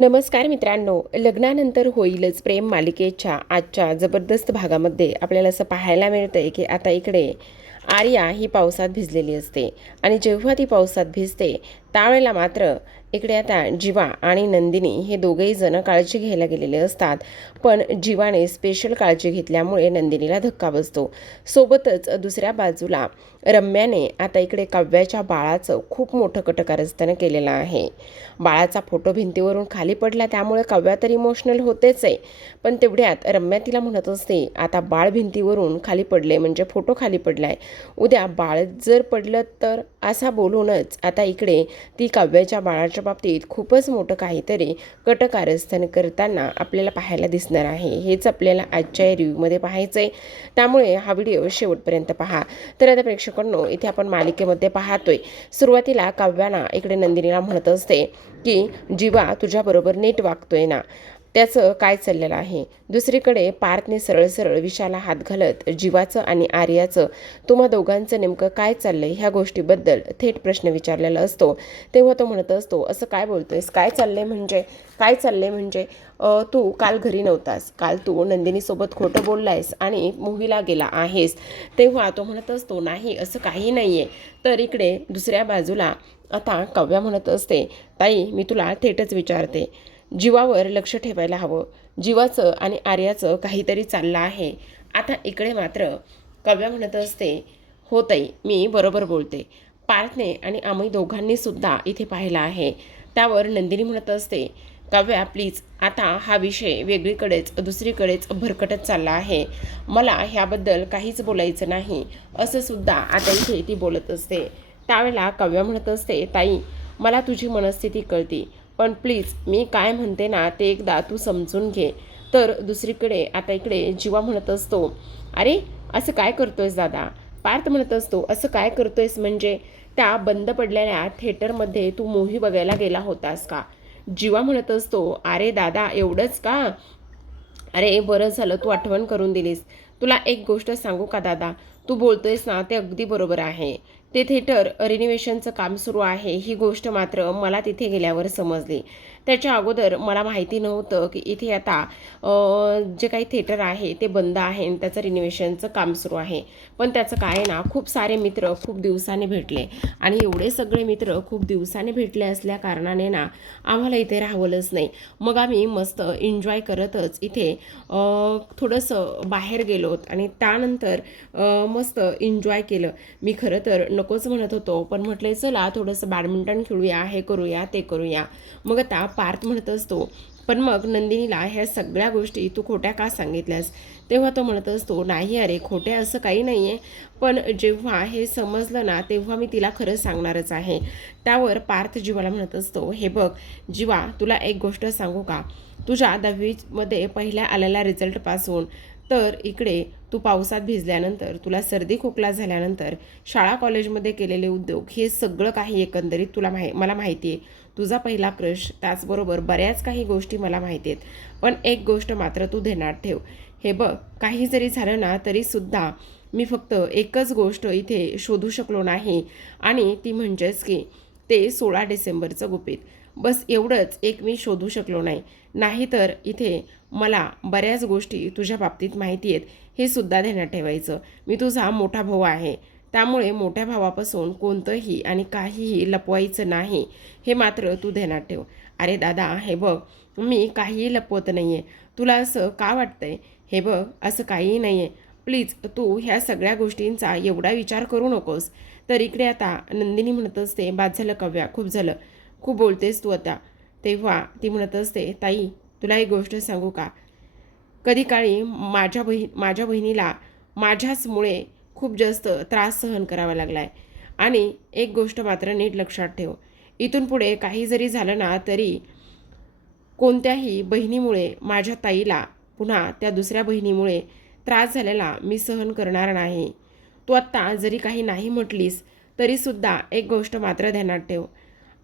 नमस्कार मित्रांनो, लग्नानंतर होईलच प्रेम मालिकेच्या आजच्या जबरदस्त भागामध्ये आपल्याला असं पाहायला मिळतंय की आता इकडे आर्या ही पावसात भिजलेली असते आणि जेव्हा ती पावसात भिजते त्यावेळेला मात्र इकडे आता जीवा आणि नंदिनी हे दोघेही जण काळजी घ्यायला गेलेले असतात. पण जीवाने स्पेशल काळजी घेतल्यामुळे नंदिनीला धक्का बसतो. सोबतच दुसऱ्या बाजूला रम्याने आता इकडे काव्याच्या बाळाचं खूप मोठं कटकारस्थान केलेलं आहे. बाळाचा फोटो भिंतीवरून खाली पडला त्यामुळे काव्या तर इमोशनल होतेच आहे, पण तेवढ्यात रम्या तिला म्हणत असते, आता बाळ भिंतीवरून खाली पडले म्हणजे फोटो खाली पडलाय, उद्या बाळ जर पडलं तर, असा बोलूनच आता इकडे ती काव्याच्या बाळाच्या बाबतीत खूपच मोठं काहीतरी कटकारस्थान करताना आपल्याला पाहायला दिसणार आहे. हेच आपल्याला आजच्या रिव्ह्यूमध्ये पाहायचं आहे, त्यामुळे हा व्हिडिओ शेवटपर्यंत पहा. तर आता प्रेक्षकांनो, इथे आपण मालिकेमध्ये पाहतोय सुरुवातीला काव्याना इकडे नंदिनीला म्हणत असते की जीवा तुझ्याबरोबर नीट वागतोय ना, त्याचं काय चाललेलं आहे. दुसरीकडे पार्थने सरळ सरळ विषाला हात घालत जीवाचं आणि आर्याचं तुम्हा दोघांचं नेमकं काय चाललंय ह्या गोष्टीबद्दल थेट प्रश्न विचारलेला असतो. तेव्हा तो म्हणत असतो, असं काय बोलतोयस, काय चाललंय म्हणजे तू काल घरी नव्हतास, काल तू नंदिनीसोबत खोटं बोललायस आणि मूव्हीला गेला आहेस. तेव्हा तो म्हणत असतो, नाही असं काही नाही आहे. तर इकडे दुसऱ्या बाजूला आता काव्या म्हणत असते, ताई मी तुला थेटच विचारते, जीवावर लक्ष ठेवायला हवं, जीवाचं आणि आर्याचं काहीतरी चाललं आहे. आता इकडे मात्र काव्या म्हणत असते, हो ताई मी बरोबर बोलते, पार्थने आणि आम्ही दोघांनी सुद्धा इथे पाहिलं आहे. त्यावर नंदिनी म्हणत असते, काव्या प्लीज, आता हा विषय वेगळीकडेच दुसरीकडेच भरकटत चालला आहे, मला ह्याबद्दल काहीच बोलायचं नाही, असं सुद्धा आता इथे ती बोलत असते. त्यावेळेला काव्या म्हणत असते, ताई मला तुझी मनस्थिती कळती, पण प्लीज मी काय म्हणते ना ते एकदा तू समजून घे. तर दुसरीकडे आता इकडे जीवा म्हणत असतो, अरे असं काय करतोयस दादा. पार्थ म्हणत असतो, असं काय करतोयस म्हणजे त्या बंद पडलेल्या थिएटरमध्ये तू मूव्ही बघायला गेला होतास का. जीवा म्हणत असतो, अरे दादा एवढंच का, अरे बरं झालं तू आठवण करून दिलीस. तुला एक गोष्ट सांगू का दादा, तू बोलतोयस ना ते अगदी बरोबर आहे. ते थिएटर रिनोव्हेशनचं काम सुरू आहे ही गोष्ट मात्र मला तिथे गेल्यावर समजली. त्याच्या अगोदर मला माहिती नव्हतं की इथे आता जे काही थिएटर आहे ते बंद आहे आणि त्याचं रिनोव्हेशनचं काम सुरू आहे. पण त्याचं काय ना, खूप सारे मित्र खूप दिवसांनी भेटले आणि एवढे सगळे मित्र खूप दिवसांनी भेटले असल्या कारणाने ना आम्हाला इथे राहवलंच नाही. मग आम्ही मस्त एन्जॉय करतच इथे थोडंसं बाहेर गेलो आणि त्यानंतर मस्त एन्जॉय केलं. मी खरं तर नकोच म्हणत होतो, पण म्हटलं चला थोडंसं बॅडमिंटन खेळूया, हे करूया ते करूया. मग आता पार्थ म्हणत असतो, पण मग नंदिनीला ह्या सगळ्या गोष्टी तू खोट्या का सांगितल्यास. तेव्हा तो म्हणत असतो, नाही अरे खोटे असं काही नाही आहे, पण जेव्हा हे समजलं ना तेव्हा मी तिला खरं सांगणारच आहे. त्यावर पार्थ जीवाला म्हणत असतो, हे बघ जीवा, तुला एक गोष्ट सांगू का, तुझ्या 10वीमध्ये पहिल्या आलेल्या रिझल्टपासून तर इकडे तू पावसात भिजल्यानंतर, तुला सर्दी खोकला झाल्यानंतर, शाळा कॉलेजमध्ये केलेले उद्योग, हे सगळं काही एकंदरीत तुला मला माहिती आहे. तुझा पहिला क्रश, त्याचबरोबर बऱ्याच काही गोष्टी मला माहिती आहेत. पण एक गोष्ट मात्र तू ध्यानात ठेव, हे बघ काही जरी झालं ना तरीसुद्धा मी फक्त एकच गोष्ट इथे शोधू शकलो नाही आणि ती म्हणजेच की ते 16 डिसेंबरचं गुपित. बस एवढंच एक मी शोधू शकलो नाही. नाहीतर इथे मला बऱ्याच गोष्टी तुझ्या बाबतीत माहिती आहेत, हे सुद्धा ध्यानात ठेवायचं. मी तुझा मोठा भाऊ आहे, त्यामुळे मोठ्या भावापासून कोणतंही आणि काहीही लपवायचं नाही, हे मात्र तू ध्यानात ठेव. अरे दादा हे बघ, मी काहीही लपवत नाही आहे, तुला असं का वाटतंय. हे बघ असं काहीही नाही आहे, प्लीज तू ह्या सगळ्या गोष्टींचा एवढा विचार करू नकोस. तर इकडे आता नंदिनी म्हणत असते, बाद झालं काव्या, खूप झालं, खूप बोलतेस तू आता. तेव्हा ती म्हणत असते, ताई तुला एक गोष्ट सांगू का, कधी काळी माझ्या बहिणीला माझ्याचमुळे खूप जास्त त्रास सहन करावा लागला आहे. आणि एक गोष्ट मात्र नीट लक्षात ठेव, इथून पुढे काही जरी झालं ना तरी कोणत्याही बहिणीमुळे माझ्या ताईला पुन्हा त्या दुसऱ्या बहिणीमुळे त्रास झालेला मी सहन करणार नाही. तू आत्ता जरी काही नाही म्हटलीस तरीसुद्धा एक गोष्ट मात्र ध्यानात ठेव,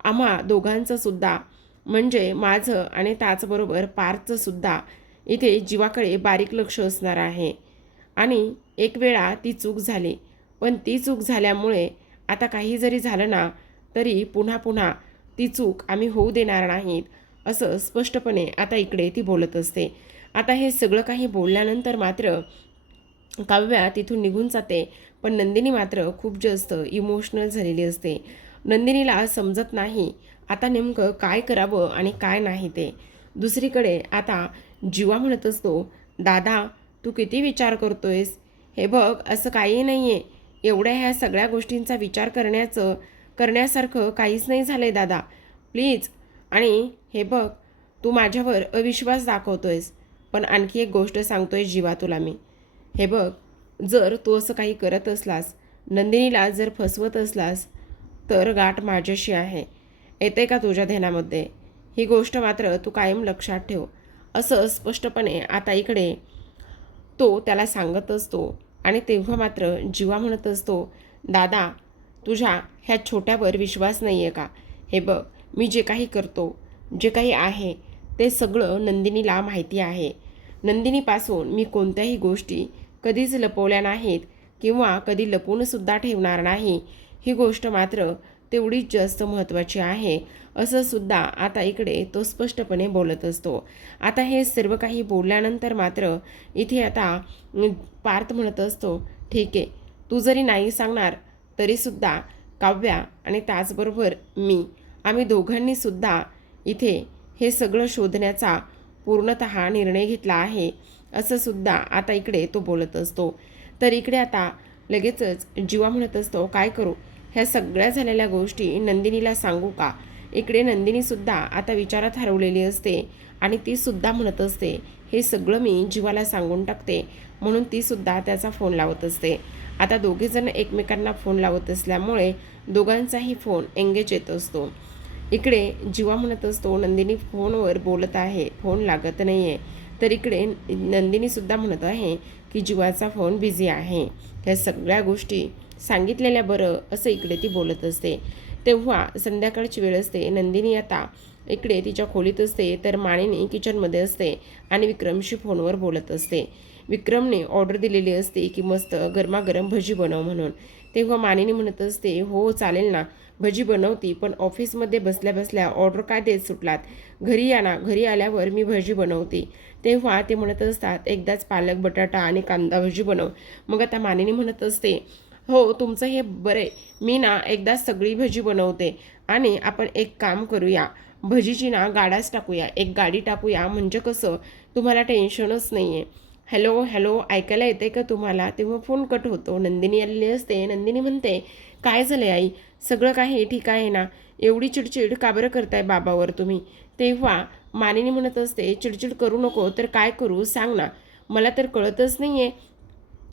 आम्हा दोघांचं सुद्धा म्हणजे माझं आणि त्याचबरोबर पार्थचं सुद्धा इथे जीवाकडे बारीक लक्ष असणार आहे. आणि एक वेळा ती चूक झाली, पण ती चूक झाल्यामुळे आता काही जरी झालं ना तरी पुन्हा पुन्हा ती चूक आम्ही होऊ देणार नाहीत. असं स्पष्टपणे आता इकडे ती बोलत असते. आता हे सगळं काही बोलल्यानंतर मात्र काव्या तिथून निघून जाते. पण नंदिनी मात्र खूप जास्त इमोशनल झालेली असते. नंदिनीला समजत नाही आता नेमकं काय करावं आणि काय नाही ते. दुसरीकडे आता जीवा म्हणत असतो, दादा तू किती विचार करतोयस? हे बघ असं काही नाही आहे. एवढ्या ह्या सगळ्या गोष्टींचा विचार करण्यासारखं काहीच नाही झालं आहे दादा, प्लीज. आणि हे बघ तू माझ्यावर अविश्वास दाखवतोयस. पण आणखी एक गोष्ट सांगतोय जीवा तुला मी. हे बघ जर तू असं काही करत असलास, नंदिनीला जर फसवत असलास, तर गाठ माझ्याशी आहे. येते का तुझ्या ध्यानामध्ये? ही गोष्ट मात्र तू कायम लक्षात ठेव. असं स्पष्टपणे आता इकडे तो त्याला सांगत असतो. आणि तेव्हा मात्र जीवा म्हणत असतो, दादा तुझ्या ह्या छोट्यावर विश्वास नाही आहे का? हे बघ मी जे काही करतो, जे काही आहे ते सगळं नंदिनीला माहिती आहे. नंदिनीपासून मी कोणत्याही गोष्टी कधीच लपवल्या नाहीत किंवा कधी लपवूनसुद्धा ठेवणार नाही. ही गोष्ट मात्र तेवढीच जास्त महत्त्वाची आहे, असं सुद्धा आता इकडे तो स्पष्टपणे बोलत असतो. आता हे सर्व काही बोलल्यानंतर मात्र इथे आता पार्थ म्हणत असतो, ठीक आहे तू जरी नाही सांगणार तरीसुद्धा काव्या आणि त्याचबरोबर आम्ही दोघांनीसुद्धा इथे हे सगळं शोधण्याचा पूर्णतः निर्णय घेतला आहे, असं सुद्धा आता इकडे तो बोलत असतो. तर इकडे आता लगेचच जीवा म्हणत असतो, काय करू? ह्या सगळ्या झालेल्या गोष्टी नंदिनीला सांगू का? इकडे नंदिनीसुद्धा आता विचारात हरवलेली असते आणि तीसुद्धा म्हणत असते, हे सगळं मी जीवाला सांगून टाकते. म्हणून तीसुद्धा त्याचा फोन लावत असते. आता दोघेजण एकमेकांना फोन लावत असल्यामुळे दोघांचाही फोन एंगेज येत असतो. इकडे जीवा म्हणत असतो, नंदिनी फोनवर बोलत आहे, फोन लागत नाही आहे. तर इकडे नंदिनीसुद्धा म्हणत आहे की जीवाचा फोन बिझी आहे. ह्या सगळ्या गोष्टी सांगितलेल्या बरं, असं इकडे ती बोलत असते. तेव्हा संध्याकाळची वेळ असते. नंदिनी आता इकडे तिच्या खोलीत असते, तर मानिनी किचनमध्ये असते आणि विक्रमशी फोनवर बोलत असते. विक्रमने ऑर्डर दिलेली असते की मस्त गरमागरम भजी बनव म्हणून. तेव्हा मानिनी म्हणत असते, हो चालेल ना, भजी बनवती, पण ऑफिसमध्ये बसल्या बसल्या ऑर्डर काय देत सुटलात? घरी या ना, घरी आल्यावर मी भजी बनवते. तेव्हा ते म्हणत असतात, एकदाच पालक बटाटा आणि कांदा भजी बनव. मग आता मानिनी म्हणत असते, हो तुमचं हे बरं आहे, मी ना एकदाच सगळी भजी बनवते आणि आपण एक काम करूया, भजीची ना गाडाच टाकूया, एक गाडी टाकूया, म्हणजे कसं तुम्हाला टेन्शनच नाही आहे. हॅलो हॅलो ऐकायला येते का तुम्हाला? तेव्हा फोन कट होतो. नंदिनी आलेली असते. नंदिनी म्हणते, काय झालं आई? सगळं काही ठीक आहे ना? एवढी चिडचिड का बरं करताय बाबावर तुम्ही? तेव्हा मानिनी म्हणत असते, चिडचिड करू नको तर काय करू सांग ना, मला तर कळतच नाही आहे.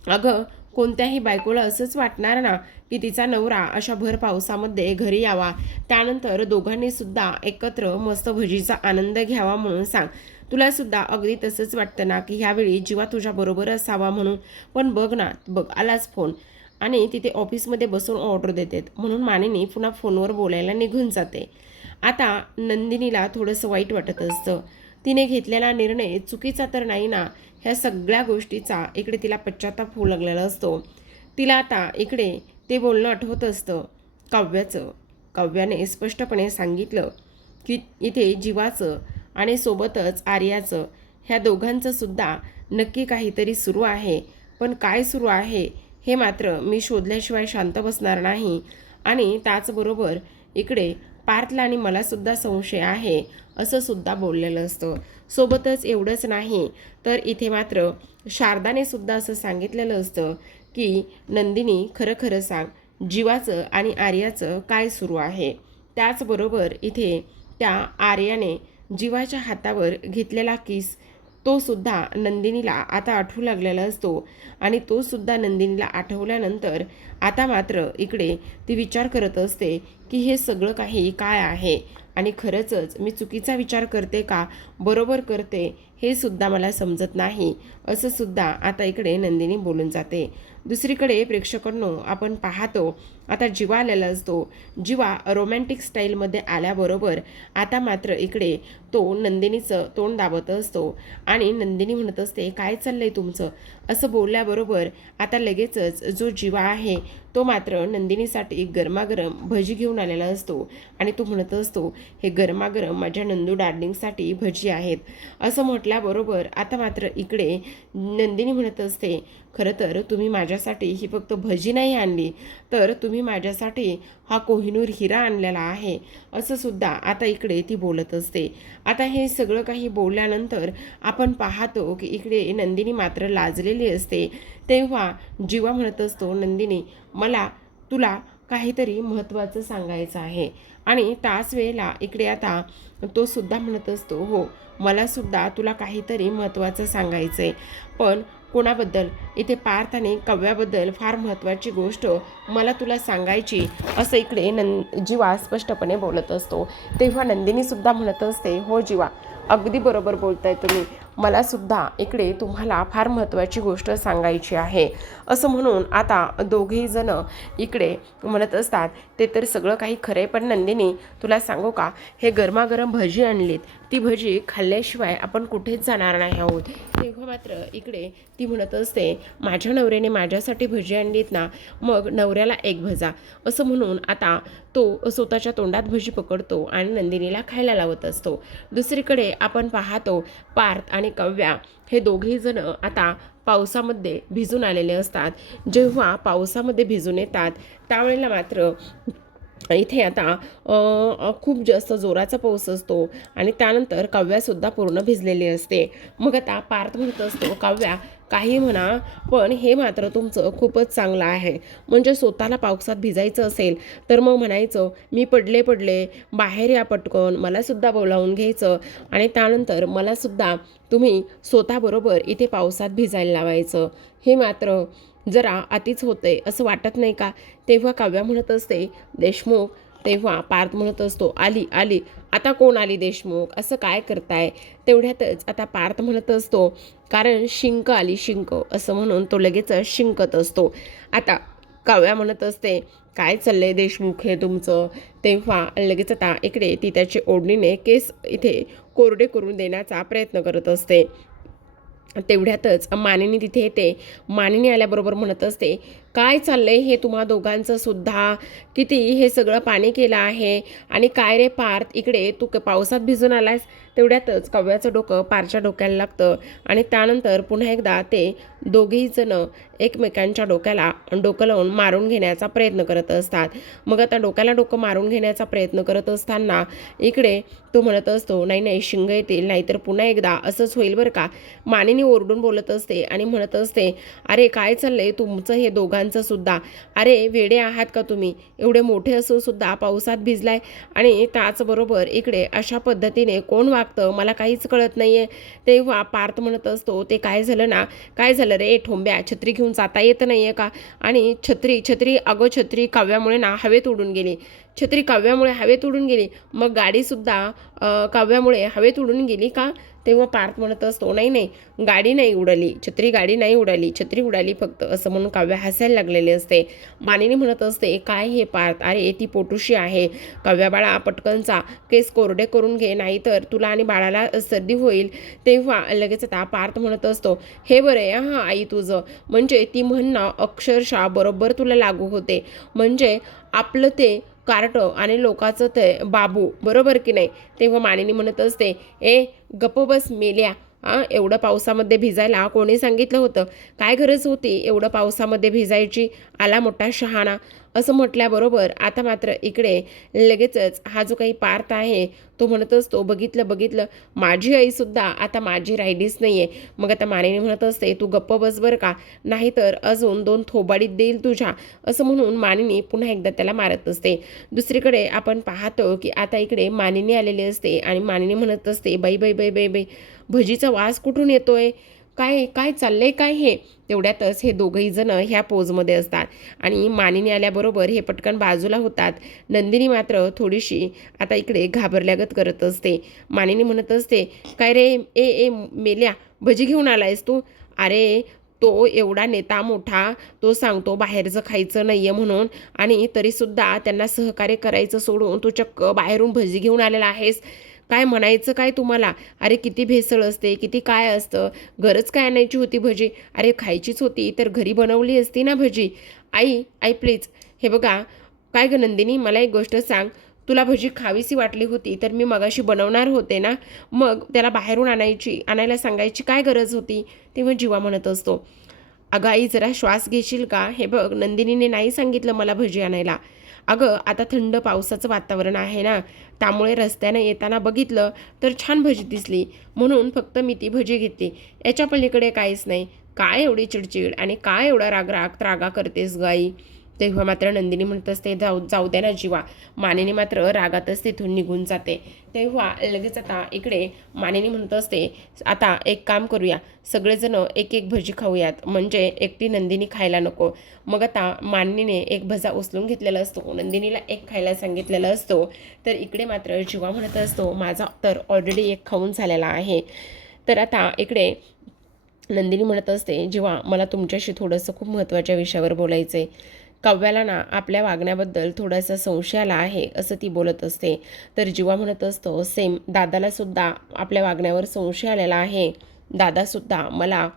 अगं कोणत्याही बायकोला असंच वाटणार ना की तिचा नवरा अशा भर पावसामध्ये घरी यावा, त्यानंतर दोघांनीसुद्धा एकत्र मस्त भजीचा आनंद घ्यावा म्हणून सांग. तुलासुद्धा अगदी तसंच वाटतं ना की ह्यावेळी जीवा तुझ्याबरोबर असावा म्हणून. पण बघ ना, बघ आलाच फोन आणि तिथे ऑफिसमध्ये बसून ऑर्डर देतात. म्हणून मानिनी पुन्हा फोनवर बोलायला निघून जाते. आता नंदिनीला थोडंसं वाईट वाटत असतं. तिने घेतलेला निर्णय चुकीचा तर नाही ना? ह्या सगळ्या गोष्टीचा इकडे तिला पश्चाताप होऊ लागलेला असतो. तिला आता इकडे ते बोलणं आठवत असतं काव्याचं. काव्याने स्पष्टपणे सांगितलं की इथे जीवाचं आणि सोबतच आर्याचं, ह्या दोघांचं सुद्धा नक्की काहीतरी सुरू आहे. पण काय सुरू आहे हे मात्र मी शोधल्याशिवाय शांत बसणार नाही. आणि त्याचबरोबर इकडे पार्थला आणि मलासुद्धा संशय आहे, असं सुद्धा बोललेलं असतं. सोबतच एवढंच नाही तर इथे मात्र शारदाने सुद्धा असं सांगितलेलं असतं की नंदिनी खरं खरं सांग, जीवाचं आणि आर्याचं काय सुरू आहे. त्याचबरोबर इथे त्या आर्याने जीवाच्या हातावर घेतलेला किस तो सुद्धा नंदिनीला आता आठवू लागलेला असतो. आणि तो सुद्धा नंदिनीला आठवल्यानंतर आता मात्र इकडे ती विचार करत असते की हे सगळं काही काय आहे आणि खरंच मी चुकीचा विचार करते का बरोबर करते हे सुद्धा मला समजत नाही, असं सुद्धा आता इकडे नंदिनी बोलून जाते. दुसरीकडे प्रेक्षकांनो आपण पाहतो आता जीवा आलेला असतो. जीवा रोमॅन्टिक स्टाईलमध्ये आल्याबरोबर आता मात्र इकडे तो नंदिनीचं तोंड दाबत असतो आणि नंदिनी म्हणत असते, काय चाललंय तुमचं? असं बोलल्याबरोबर आता लगेचच जो जीवा आहे तो मात्र नंदिनीसाठी गरमागरम भजी घेऊन आलेला असतो आणि तो म्हणत असतो, हे गरमागरम माझ्या नंदू डार्लिंगसाठी भजी आहेत. असं म्हटल्याबरोबर आता मात्र इकडे नंदिनी म्हणत असते, खरं तर तुम्ही माझ्यासाठी ही फक्त भजी नाही आणली, तर तुम्ही माझ्यासाठी हा कोहिनूर हिरा आणलेला आहे, असं सुद्धा आता इकडे ती बोलत असते. आता हे सगळं काही बोलल्यानंतर आपण पाहतो की इकडे नंदिनी मात्र लाजलेली असते. तेव्हा जीवा म्हणत असतो, नंदिनी मला तुला काहीतरी महत्त्वाचं सांगायचं आहे. आणि त्याच वेळेला इकडे आता तो सुद्धा म्हणत असतो, हो मला सुद्धा तुला काहीतरी महत्त्वाचं सांगायचं आहे. पण कोणाबद्दल? इथे पार्थ आणि काव्याबद्दल फार महत्त्वाची गोष्ट मला तुला सांगायची, असं इकडे जीवा स्पष्टपणे बोलत असतो. तेव्हा नंदिनी सुद्धा म्हणत असते, हो जीवा अगदी बरोबर बोलताय तुम्ही, मला सुद्धा इकडे तुम्हाला फार महत्त्वाची गोष्ट सांगायची आहे, असं म्हणून आता दोघेही जण इकडे म्हणत असतात. ते तर सगळं काही खरंय, पण नंदिनी तुला सांगू का, हे गरमागरम भजी आणलीत, ती भजी खाल्ल्याशिवाय आपण कुठेच जाणार नाही आहोत. तेव्हा मात्र इकडे ती म्हणत असते, माझ्या नवऱ्याने माझ्यासाठी भजी आणलीत ना, मग नवऱ्याला एक भजा, असं म्हणून आता तो स्वतःच्या तोंडात भजी पकडतो आणि नंदिनीला खायला लावत असतो. दुसरीकडे आपण पाहतो पार्थ आणि काव्या हे दोघेही जण आता पावसामध्ये भिजून आलेले असतात. जेव्हा पावसामध्ये भिजून येतात त्यावेळेला मात्र इथे आता खूप जास्त जोराचा पाऊस असतो आणि त्यानंतर काव्यासुद्धा पूर्ण भिजलेली असते. मग आता पार्थ म्हणत असतो, काव्या काही म्हणा पण हे मात्र तुमचं खूपच चांगलं आहे. म्हणजे स्वतःला पावसात भिजायचं असेल तर मग म्हणायचं, मी पडले बाहेर या पटकन, मलासुद्धा बोलावून घ्यायचं आणि त्यानंतर मलासुद्धा तुम्ही स्वतःबरोबर इथे पावसात भिजायला लावायचं. हे मात्र जरा अतिच होतंय असं वाटत नाही का? तेव्हा काव्या म्हणत असते, देशमुख. तेव्हा पार्थ म्हणत असतो, आली आता कोण आली देशमुख, असं काय करताय? तेवढ्यातच आता पार्थ म्हणत असतो, कारण शिंक आली शिंक, असं म्हणून तो लगेच शिंकत असतो. आता काव्या म्हणत असते, काय चाललंय देशमुख हे तुमचं? तेव्हा लगेच आता इकडे ती त्याची ओढणीने केस इथे कोरडे करून देण्याचा प्रयत्न करत असते. तेवढ्यातच मानिनी तिथे येते. मानिनी आल्याबरोबर म्हणत असते, काय चाललंय हे तुम्हा दोघांचं सुद्धा? किती हे सगळं पाणी केलं आहे आणि काय रे पार्थ, इकडे तू पावसात भिजून आलायस? तेवढ्यातच काव्याचं डोकं पारच्या डोक्याला लागतं आणि त्यानंतर पुन्हा एकदा ते दोघेही जण एकमेकांच्या डोक्याला डोकं लावून मारून घेण्याचा प्रयत्न करत असतात. मग आता डोक्याला डोकं मारून घेण्याचा प्रयत्न करत असताना इकडे तो म्हणत असतो, नाही शिंग येतील, नाहीतर पुन्हा एकदा असंच होईल बरं का. मानिनी ओरडून बोलत असते आणि म्हणत असते, अरे काय चाललंय तुमचं हे दोघांचं सुद्धा? अरे वेडे आहात का तुम्ही? एवढे मोठे असून सुद्धा पावसात भिजलाय आणि त्याचबरोबर इकडे अशा पद्धतीने कोण वागतं मला काहीच कळत नाहीये. तेव्हा पार्थ म्हणत असतो, ते काय झालं ना, काय झालं रे ठोंब्या, छत्री घेऊन जाता येत नाहीये का? आणि छत्री अगं छत्री काव्यामुळे ना हवेत उडून गेली. छत्री काव्यामुळे हवेत उडून गेली, मग गाडीसुद्धा काव्यामुळे हवेत उडून गेली का? तेव्हा पार्थ म्हणत असतो, नाही गाडी नाही उडाली, गाडी नाही उडाली, छत्री उडाली फक्त, असं म्हणून काव्या हसायला लागलेली असते. मानिनी म्हणत असते, काय हे पार्थ, अरे ती पोटुशी आहे. काव्या बाळा पटकनचा केस कोरडे करून घे, नाहीतर तुला आणि बाळाला सर्दी होईल. तेव्हा लगेच आता पार्थ म्हणत असतो, हे बरं हां आई तुझं, म्हणजे ती म्हणणं अक्षरशः बरोबर तुला लागू होते. म्हणजे आपलं ते कार्ट आणि लोकाचं ते बाबू, बरोबर की नाही? तेव्हा मानिनी म्हणत असते, गप्प बस मेल्या, एवढं पावसामध्ये भिजायला कोणी सांगितलं होतं? काय गरज होती एवढं पावसामध्ये भिजायची? आला मोठा शहाणा, असं म्हटल्याबरोबर आता मात्र इकडे लगेचच हा जो काही पार्थ आहे तो म्हणत असतो, बघितलं माझी आईसुद्धा आता माझी राहिलीच नाही आहे. मग आता मानिनी म्हणत असते, तू गप्प बस बरं का, नाहीतर अजून 2 थोबाडीत देईल तुझ्या, असं म्हणून मानिनी पुन्हा एकदा त्याला मारत असते. दुसरीकडे आपण पाहतो की आता इकडे मानिनी आलेली असते आणि मानिनी म्हणत असते, बाई भजीचा वास कुठून येतोय? काय काय चाललंय काय हे? तेवढ्यातच हे दोघंही जण ह्या पोजमध्ये असतात आणि मानिनी आल्याबरोबर हे पटकन बाजूला होतात. नंदिनी मात्र थोडीशी आता इकडे घाबरल्यागत करत असते. मानिनी म्हणत असते, काय रे ए ए मेल्या, भजी घेऊन आलायस तू? अरे तो एवढा नेता मोठा, तो सांगतो बाहेरचं खायचं नाहीये म्हणून, आणि तरीसुद्धा त्यांना सहकार्य करायचं सोडून तू चक्क बाहेरून भजी घेऊन आलेला आहेस. काय म्हणायचं काय तुम्हाला? अरे किती भेसळ असते, किती काय असतं, गरज काय आणायची होती भजी? अरे खायचीच होती तर घरी बनवली असती ना भजी. आई आई प्लीज, हे बघा, काय ग नंदिनी, मला एक गोष्ट सांग, तुला भजी खावीशी वाटली होती तर मी मगाशी बनवणार होते ना, मग त्याला बाहेरून आणायला सांगायची काय गरज होती? तेव्हा जीवा म्हणत असतो, अगं आई जरा श्वास घेशील का? हे बघ, नंदिनीने नाही सांगितलं मला भजी आणायला. अगं आता थंड पावसाचं वातावरण आहे ना, त्यामुळे रस्त्यानं येताना बघितलं तर छान भजी दिसली म्हणून फक्त मी ती भजी घेतली, याच्या पलीकडे काहीच नाही. काय एवढी चिडचिड आणि काय एवढा राग त्रागा करतेस ग आई? तेव्हा मात्र नंदिनी म्हणत असते, जाऊ जाऊ द्या ना जीवा. मानिनी मात्र रागातच तिथून निघून जाते. तेव्हा लगेच आता इकडे मानिनी म्हणत असते, आता एक काम करूया, सगळेजण एक एक भजी खाऊयात, म्हणजे एकटी नंदिनी खायला नको. मग आता मानिनीने एक भजा उचलून घेतलेला असतो, नंदिनीला एक खायला सांगितलेला असतो. तर इकडे मात्र जीवा म्हणत असतो, माझा तर ऑलरेडी एक खाऊन झालेला आहे. तर आता इकडे नंदिनी म्हणत असते, जेव्हा मला तुमच्याशी थोडंसं खूप महत्त्वाच्या विषयावर बोलायचं आहे. काव्याला ना आपल्या वागण्याबद्दल थोडासा संशय आला आहे असं ती बोलत असते. तर जीवा म्हणत असतो, सेम दादालासुद्धा आपल्या वागण्यावर संशय आलेला आहे. दादासुद्धा मला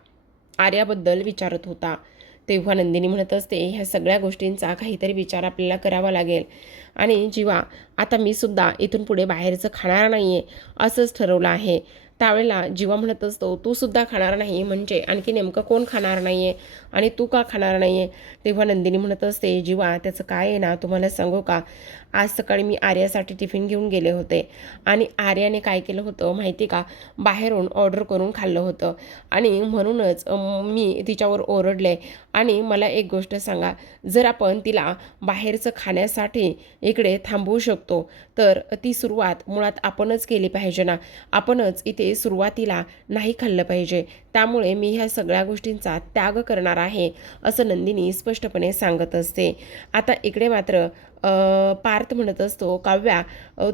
आर्याबद्दल विचारत होता. तेव्हा नंदिनी म्हणत असते, ह्या सगळ्या गोष्टींचा काहीतरी विचार आपल्याला करावा लागेल. आणि जीवा, आता मी सुद्धा इथून पुढे बाहेरचं खाणार नाही आहे असंच ठरवलं आहे. त्यावेळेला जीवा म्हणत असतो, तू सुद्धा खाणार नाही म्हणजे आणखी नेमकं कोण खाणार नाही आहे आणि तू का खाणार नाही आहे? तेव्हा नंदिनी म्हणत असते, जीवा त्याचं काय आहे ना, तुम्हाला सांगू का, आज सकाळी मी आर्यासाठी टिफिन घेऊन गेले होते आणि आर्याने काय केलं होतं माहिती का, बाहेरून ऑर्डर करून खाल्लं होतं आणि म्हणूनच मी तिच्यावर ओरडले. आणि मला एक गोष्ट सांगा, जर आपण तिला बाहेरचं खाण्यासाठी इकडे थांबवू शकतो तर ती सुरुवात मुळात आपणच केली पाहिजे ना. आपणच इथे सुरुवातीला नाही खाल्लं पाहिजे. त्यामुळे मी ह्या सगळ्या गोष्टींचा त्याग करणार आहे असं नंदिनी स्पष्टपणे सांगत असते. आता इकडे मात्र पार्थ म्हणत असतो, काव्या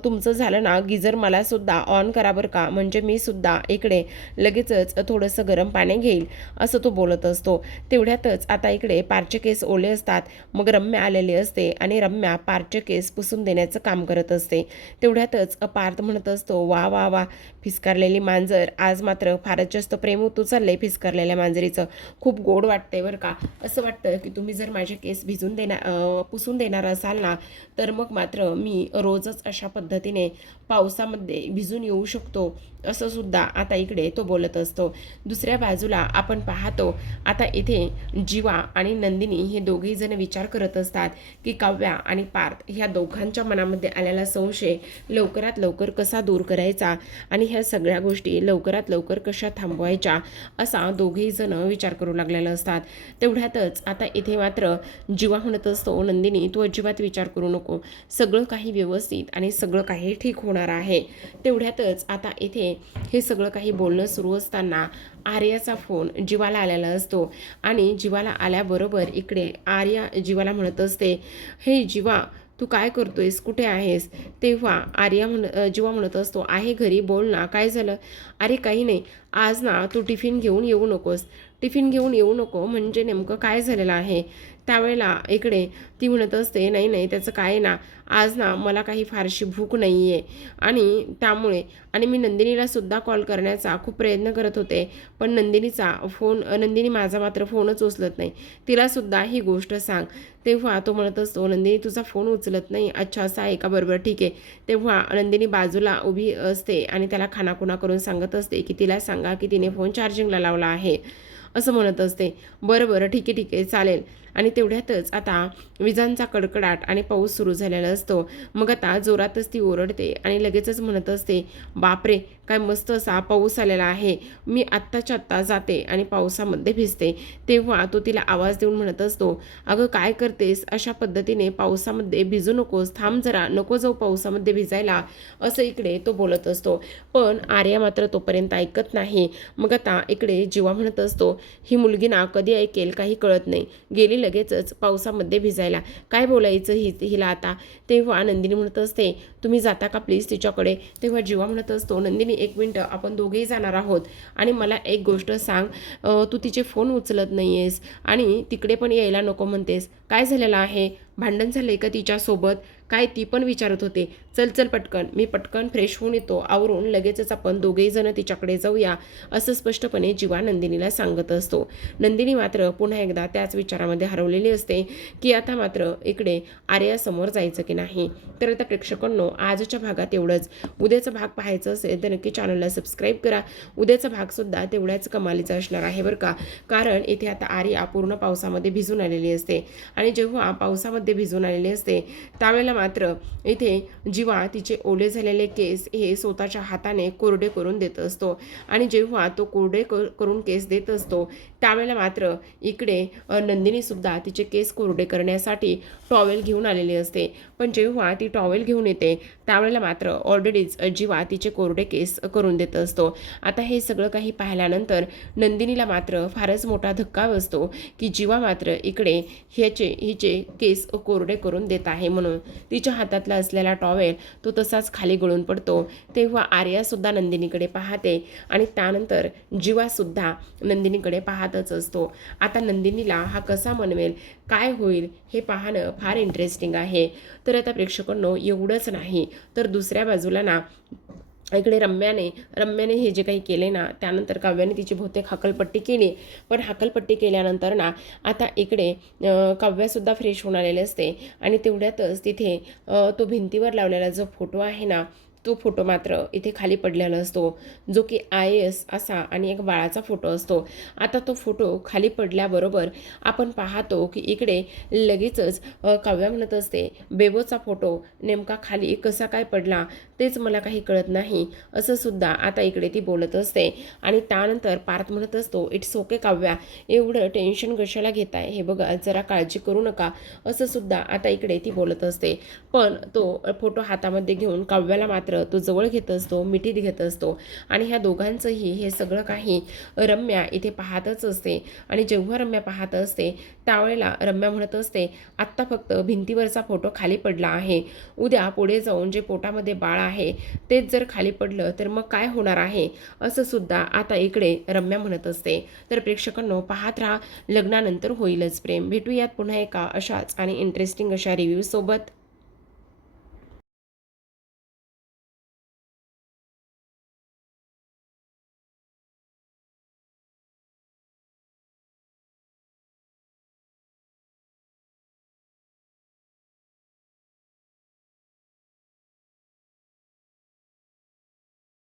तुमचं झालं ना, गिझर मला सुद्धा ऑन करा बरं का, म्हणजे मी सुद्धा इकडे लगेचच थोडंसं गरम पाणी घेईल असं तो बोलत असतो. तेवढ्यातच आता इकडे पारचे केस ओले असतात. मग रम्या आलेली असते आणि रम्या पारचे केस पुसून देण्याचं काम करत असते. तेवढ्यातच पार्थ म्हणत असतो, वा वा वा, फिसकारलेली मांजर, आज मात्र फारच जास्त प्रेम उतू चाललंय फिसकारलेल्या मांजरीचं. खूप गोड वाटतंय बरं का. असं वाटतं की तुम्ही जर माझे केस पुसून देणार असाल ना, तर मग मात्र मी रोजच अशा पद्धतीने पावसामध्ये भिजून येऊ शकतो असं सुद्धा आता इकडे तो बोलत असतो. दुसऱ्या बाजूला आपण पाहतो, आता इथे जीवा आणि नंदिनी हे दोघेही जण विचार करत असतात की काव्या आणि पार्थ ह्या दोघांच्या मनामध्ये आलेला संशय लवकरात लवकर कसा दूर करायचा आणि ह्या सगळ्या गोष्टी लवकरात लवकर कशा थांबवायच्या असा दोघेही जण विचार करू लागलेला असतात. तेवढ्यातच आता इथे मात्र जीवा म्हणत असतो, नंदिनी तू अजिबात विचार करू नको, सगळं काही व्यवस्थित आणि सगळं काही ठीक होणार आहे. तेवढ्यातच आता इथे हे सगळं काही बोलणं सुरू असताना आर्याचा फोन जीवाला आलेला असतो आणि जीवाला आल्याबरोबर इकडे आर्या जीवाला म्हणत असते, हे जीवा तू काय करतोयस, कुठे आहेस? तेव्हा जीवा म्हणत असतो, आहे घरी, बोल ना, काय झालं? अरे काही नाही, आज ना तू टिफिन घेऊन येऊ नकोस. टिफिन घेऊन येऊ नको म्हणजे नेमकं काय झालेलं आहे? त्यावेळेला इकडे ती म्हणत असते, नाही नाही त्याचं काय ना, आज ना मला काही फारशी भूक नाही आहे आणि त्यामुळे, आणि मी नंदिनीला सुद्धा कॉल करण्याचा खूप प्रयत्न करत होते, पण नंदिनी माझा मात्र फोनच उचलत नाही, तिलासुद्धा ही गोष्ट सांग. तेव्हा तो म्हणत असतो, नंदिनी तुझा फोन उचलत नाही, अच्छा असं आहे का, बरोबर ठीक आहे. तेव्हा नंदिनी बाजूला उभी असते आणि त्याला खानाखुणा करून सांगत असते की तिला सांगा की तिने फोन चार्जिंगला लावला आहे असं म्हणत असते. बरं ठीक आहे चालेल. आणि तेवढ्यातच आता विजांचा कडकडाट आणि पाऊस सुरू झालेला असतो. मग आता जोरातच ती ओरडते आणि लगेचच म्हणत असते, बापरे काय मस्त असा पाऊस आलेला आहे, मी आत्ताच्या आत्ता जाते आणि पावसामध्ये भिजते. तेव्हा तो तिला आवाज देऊन म्हणत असतो, अगं काय करतेस, अशा पद्धतीने पावसामध्ये भिजू नकोस, थांब जरा, नको जाऊ पावसामध्ये भिजायला, असं इकडे तो बोलत असतो. पण आर्या मात्र तोपर्यंत ऐकत नाही. मग आता इकडे जीवा म्हणत असतो, ही मुलगी ना कधी ऐकेल काही कळत नाही, गेली लगेचच पावसामध्ये भिजायला, काय बोलायचं हिला आता. तेव्हा नंदिनी म्हणत असते, तुम्ही जाता का प्लीज तिच्याकडे. तेव्हा जीवा म्हणत असतो, नंदिनी एक मिनटं, आपण दोघेही जाणार आहोत आणि मला एक गोष्ट सांग, तू तिचे फोन उचलत नाही आहेस आणि तिकडे पण यायला नको म्हणतेस, काय झालेलं आहे, भांडण झालंय का तिच्यासोबत, काय ती पण विचारत होते. चल चल पटकन, मी पटकन फ्रेश होऊन येतो, आवरून लगेचच आपण दोघेही जण तिच्याकडे जाऊया, असं स्पष्टपणे जीवा नंदिनीला सांगत असतो. नंदिनी मात्र पुन्हा एकदा त्याच विचारामध्ये हरवलेली असते की आता मात्र इकडे आर्यासमोर जायचं की नाही. तर आता प्रेक्षकांनो, आजच्या भागात एवढंच. उद्याचा भाग पाहायचं असेल तर नक्की चॅनलला सबस्क्राईब करा. उद्याचा भागसुद्धा तेवढ्याच कमालीचा असणार आहे बरं का, कारण इथे आता आर्या पूर्ण पावसामध्ये भिजून आलेली असते आणि जेव्हा पावसामध्ये भिजून आलेली असते त्यावेळेला मात्र इथे जीवा तिचे ओले झालेले केस हे स्वतःच्या हाताने कोरडे करून देत असतो आणि जेव्हा तो कोरडे करून केस देत असतो त्यावेळेला मात्र इकडे नंदिनीसुद्धा तिचे केस कोरडे करण्यासाठी टॉवेल घेऊन आलेली असते. पण जेव्हा ती टॉवेल घेऊन येते त्यावेळेला मात्र ऑलरेडीच जीवा तिचे कोरडे केस करून देत असतो. आता हे सगळं काही पाहिल्यानंतर नंदिनीला मात्र फारच मोठा धक्का बसतो की जीवा मात्र इकडे हिचे केस कोरडे करून देत आहे म्हणून. तिच्या हातातला असलेला टॉवेल तो तसाच खाली गळून पडतो. तेव्हा आर्यासुद्धा नंदिनीकडे पाहते आणि त्यानंतर जीवासुद्धा नंदिनीकडे पाहतच असतो. आता नंदिनीला हा कसा मनवेल, काय होईल हे पाहणं फार इंटरेस्टिंग आहे. तर आता प्रेक्षकांनो, एवढंच नाही तर दुसऱ्या बाजूला ना इकडे रम्याने हे जे काही केले ना, त्यानंतर काव्याने तिची बहुतेक हकलपट्टी केली. पण हकलपट्टी केल्यानंतर ना आता इकडे काव्यासुद्धा फ्रेश होऊन आलेले असते आणि तेवढ्यातच तिथे तो भिंतीवर लावलेला जो फोटो आहे ना, तो फोटो मात्र इथे खाली पडलेला असतो, जो की IAS असा आणि एक बाळाचा फोटो असतो. आता तो फोटो खाली पडल्याबरोबर आपण पाहतो की इकडे लगेचच काव्या म्हणत असते, बेबोचा फोटो नेमका खाली कसा काय पडला तेच मला काही कळत नाही, असं सुद्धा आता इकडे ती बोलत असते. आणि त्यानंतर पार्थ म्हणत असतो, इट्स ओके काव्या, एवढं टेन्शन कशाला घेताय, हे बघा जरा काळजी करू नका, असं सुद्धा आता इकडे ती बोलत असते. पण तो फोटो हातामध्ये घेऊन काव्याला मात्र तो जवळ घेत असतो, मिठीत घेत असतो आणि ह्या दोघांचंही हे सगळं काही रम्या इथे पाहतच असते. आणि जेव्हा रम्या पाहत असते त्यावेळेला रम्या म्हणत असते, आत्ता फक्त भिंतीवरचा फोटो खाली पडला आहे, उद्या पुढे जाऊन जे पोटामध्ये बाळ आहे तेच जर खाली पडलं तर मग काय होणार आहे, असं सुद्धा आता इकडे रम्या म्हणत असते. तर प्रेक्षकांनो, पाहत राहा लग्नानंतर होईलच प्रेम. भेटूयात पुन्हा एका अशाच आणि इंटरेस्टिंग अशा रिव्ह्यू सोबत.